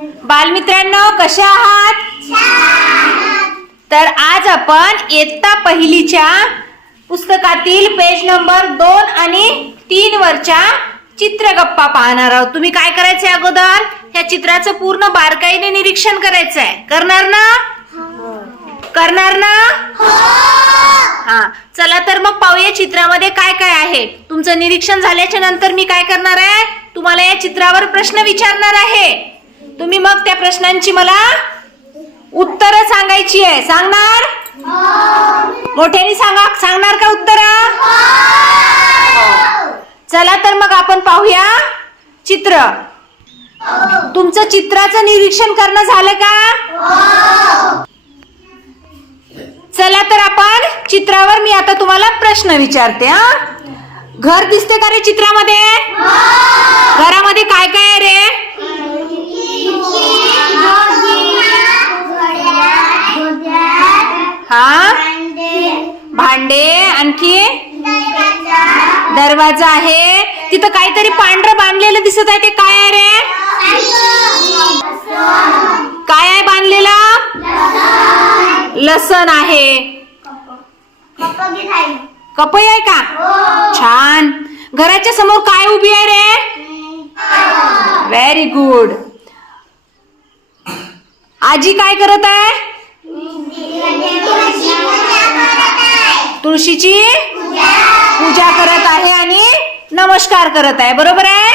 बालमित्रांनो कशा आहात? तर आज आपण इयत्ता पहिलीच्या पुस्तकातील पेज नंबर दोन आणि तीन वरच्या चित्रगप्पा पाहणार आहोत. तुम्ही काय करायचंय अगोदर? ह्या चित्राचं पूर्ण बारकाईने निरीक्षण करायचं आहे करणार ना? करणार ना? हा. चला तर मग पाहूया चित्रामध्ये काय काय आहे. तुमचं निरीक्षण झाल्याच्यानंतर मी काय करणार आहे? तुम्हाला या चित्रावर प्रश्न विचारणार आहे. तुम्ही मग त्या प्रश्नांची मला उत्तर सांगायची आहे. सांगणार? मोठ्याने सांगा. सांगणार का उत्तर? चला तर मग आपण पाहूया चित्र. तुमचं चित्राचं निरीक्षण करणं झालं का? चला तर आपण चित्रावर मी आता तुम्हाला प्रश्न विचारते हा. घर दिसते का रे चित्रामध्ये? घरामध्ये काय काय आहे रे हा भांडे आणखी दरवाजा आहे. तिथं काहीतरी पांढरं बांधलेलं दिसत आहे. ते काय आहे रे? काय आहे बांधलेलं? लसण आहे. कपई आहे का? छान. घराच्या समोर काय उभी आहे रे? व्हेरी गुड आजी काय करत आहे? तुळशीची? पूजा करत आहे आणि नमस्कार करत आहे. बरोबर आहे?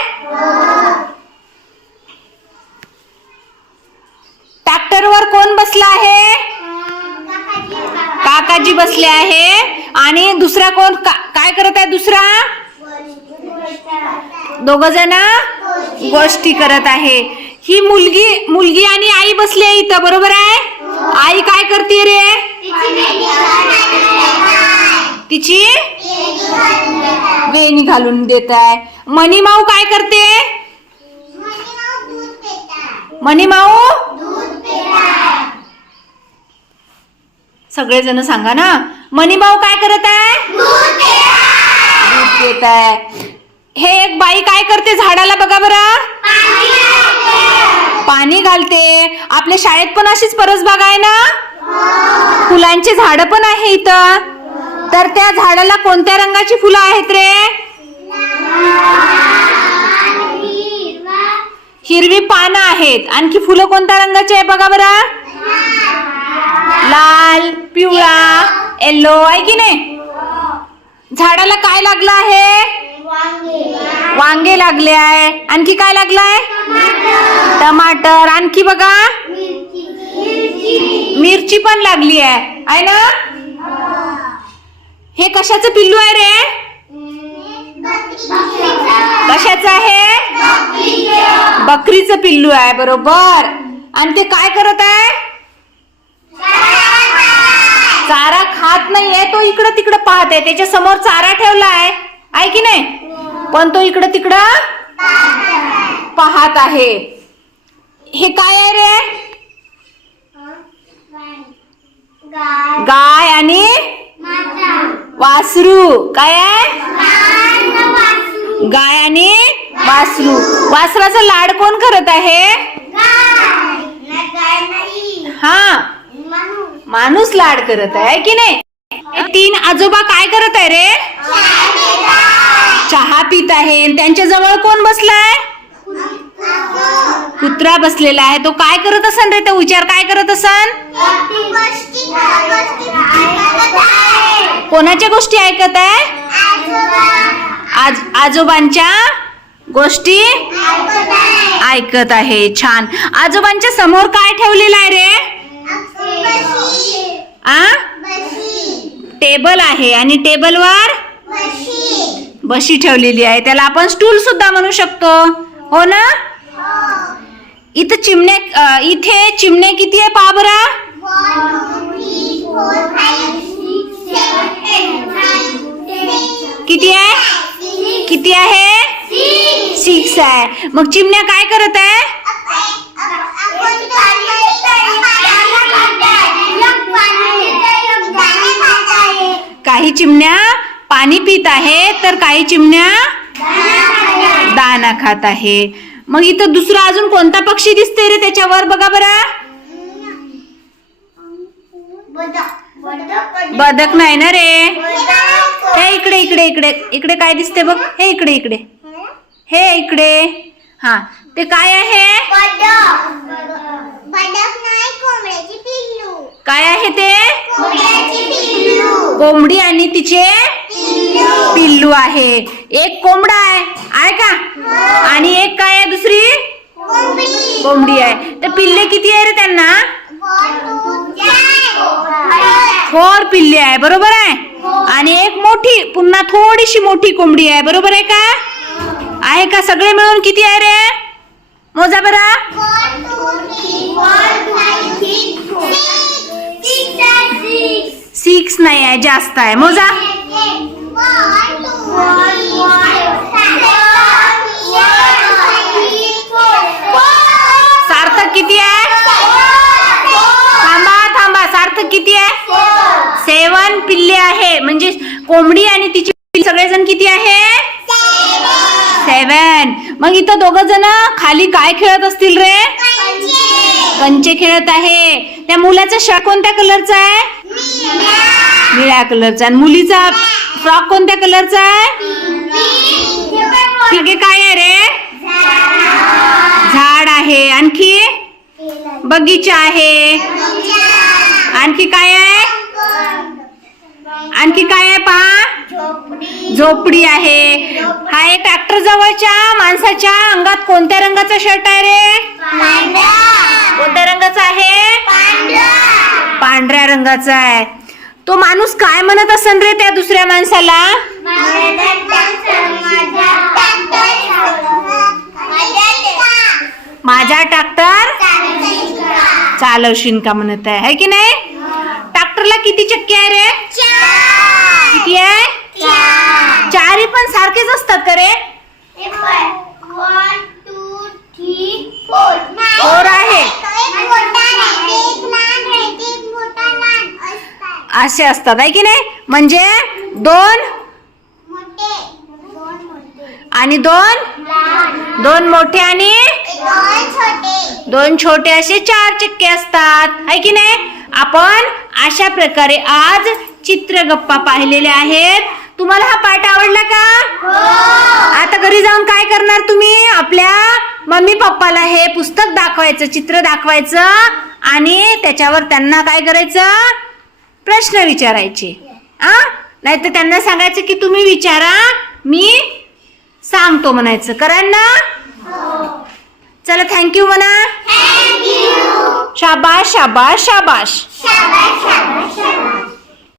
ट्रॅक्टरवर कोण बसला आहे? काकाजी बसले आहे. आणि दुसरा कोण? का- काय करत आहे दुसरा? दोघ जण गोष्टी करत आहे. ही मुलगी मुलगी आणि आई बसली आहे इथं. बरोबर आहे? आई काय करते रे? तिची वेणी घालून देत आहे मनी माऊ काय करते? मनी माऊ? सगळेजण सांगा ना. मनी माऊ काय करत आहे? दूध देत आहे हे एक बाई काय करते? झाडाला बघा बरं. पाणी घालते. आपल्या शाळेत पण अशीच परसबाग आहे ना? फुलांचे झाड पण आहे इथं. तर त्या झाडाला कोणत्या रंगाची फुलं आहेत रे? हिरवी पानं आहेत. आणखी फुलं कोणत्या रंगाची आहे बघा बरं? लाल पिवळा येल्लो आहे की नाही? झाडाला काय लागलं आहे? वांगे लागले आहे. आणखी काय लागलं आहे? टमाटर. आणखी बघा. मिरची पण लागली आहे. आहे ना? हे कशाचं पिल्लू आहे रे? कशाचं आहे? बकरीचं पिल्लू आहे बरोबर. आणि ते काय करत आहे? चारा खात नाहीये तो इकडं तिकडं पाहत आहे. त्याच्यासमोर चारा ठेवला आहे. आहे की नाही? पण तो इकडं तिकडं पाहत आहे. हे काय आहे रे गाय आणि वासरू. काय आहे? गाय आणि वासरू. वासराचा लाड कोण करत आहे? हा. माणूस. लाड करत आहे की नाही? तीन आजोबा काय करत आहे रे? चहा पित आहे. आणि त्यांच्या जवळ कोण बसलाय? कुत्रा बसलेला आहे. तो काय करत असन रे? तो विचार काय करत असन? कोणाच्या गोष्टी ऐकत आहे? आज आजोबांच्या गोष्टी ऐकत आहे. छान. आजोबांच्या समोर काय ठेवलेलं आहे रे? आ? टेबल आहे. आणि टेबलवर बशी ठेवलेली आहे. त्याला आपण स्टूल सुद्धा म्हणू शकतो. हो ना? इथं चिमण्या इथे चिमण्या किती आहे पाबरा बरं किती आहे किती आहे सिक्स आहे मग चिमण्या काय करत आहे? काही चिमण्या पाणी पित आहे तर काही चिमण्या दाना खात आहे. मग इथं दुसरा अजून कोणता पक्षी दिसते रे त्याच्यावर? बघा बरं. बदक नाही ना रे. हे इकडे इकडे इकडे. इकडे काय दिसते बघ. हे इकडे इकडे. हे इकडे. हा ते काय आहे? काय आहे ते? कोंबडी आणि तिचे पिल्लू. आहे. एक कोंबडा आहे आहे का? आणि एक काय आहे दुसरी? कोंबडी. आहे. तर पिल्ले किती आहे रे त्यांना? फोर पिल्ले आहे बरोबर आहे? आणि एक मोठी पुन्हा थोडीशी मोठी कोंबडी आहे बरोबर आहे का? आहे का सगळे मिळून किती आहे रे? मोजा बरा. सिक्स नाही आहे जास्त आहे. मोजा. सार्थक किती आहे? थांबा थांबा. सार्थक किती आहे? सेवन पिल्ले आहे. म्हणजे कोंबडी आणि तिची पिल्ले सगळेजण किती आहे? सेवन मग इथं दोघ जण खाली काय खेळत असतील रे? कंचे खेळत आहे. त्या मुलाचा शर्ट कोणत्या कलरचा आहे? निळ्या कलरचा आणि मुलीचा फ्रॉक कोणत्या कलरचा आहे? ठीक आहे काय आहे रे? झाड आहे. आणखी? बगीचा आहे. आणखी काय आहे? आणखी काय आहे पहा? झोपडी आहे. हा एक ट्रॅक्टर जवळच्या माणसाच्या अंगात कोणत्या रंगाचा शर्ट आहे रे? कोणत्या रंगाचा आहे? पांढऱ्या रंगाचा आहे. तो माणूस काय म्हणत असन रे त्या दुसऱ्या माणसाला? माझा ट्रॅक्टर चालवशील का म्हणत आहे. की नाही? ट्रॅक्टरला किती चक्के आहे रे? किती आहे? चारी. पण सारखेच असतात का रे? फोर आहे. असे असतात आहे की नाही? म्हणजे दोन आणि दोन? दोन मोठे आणि दोन छोटे. असे चार चक्के असतात आहे की नाही? आपण अशा प्रकारे आज चित्रगप्पा पाहिलेले आहेत. तुम्हाला हा पाठ आवडला का? आता घरी जाऊन काय करणार तुम्ही? आपल्या मम्मी पप्पाला हे पुस्तक दाखवायचं चित्र दाखवायचं आणि त्याच्यावर त्यांना काय करायचं? प्रश्न विचारायचे. आ? नाहीतर त्यांना सांगायचं की तुम्ही विचारा मी सांगतो म्हणायचं. कराल ना चला थँक्यू म्हणा. शाबाश शाबाश शाबाश.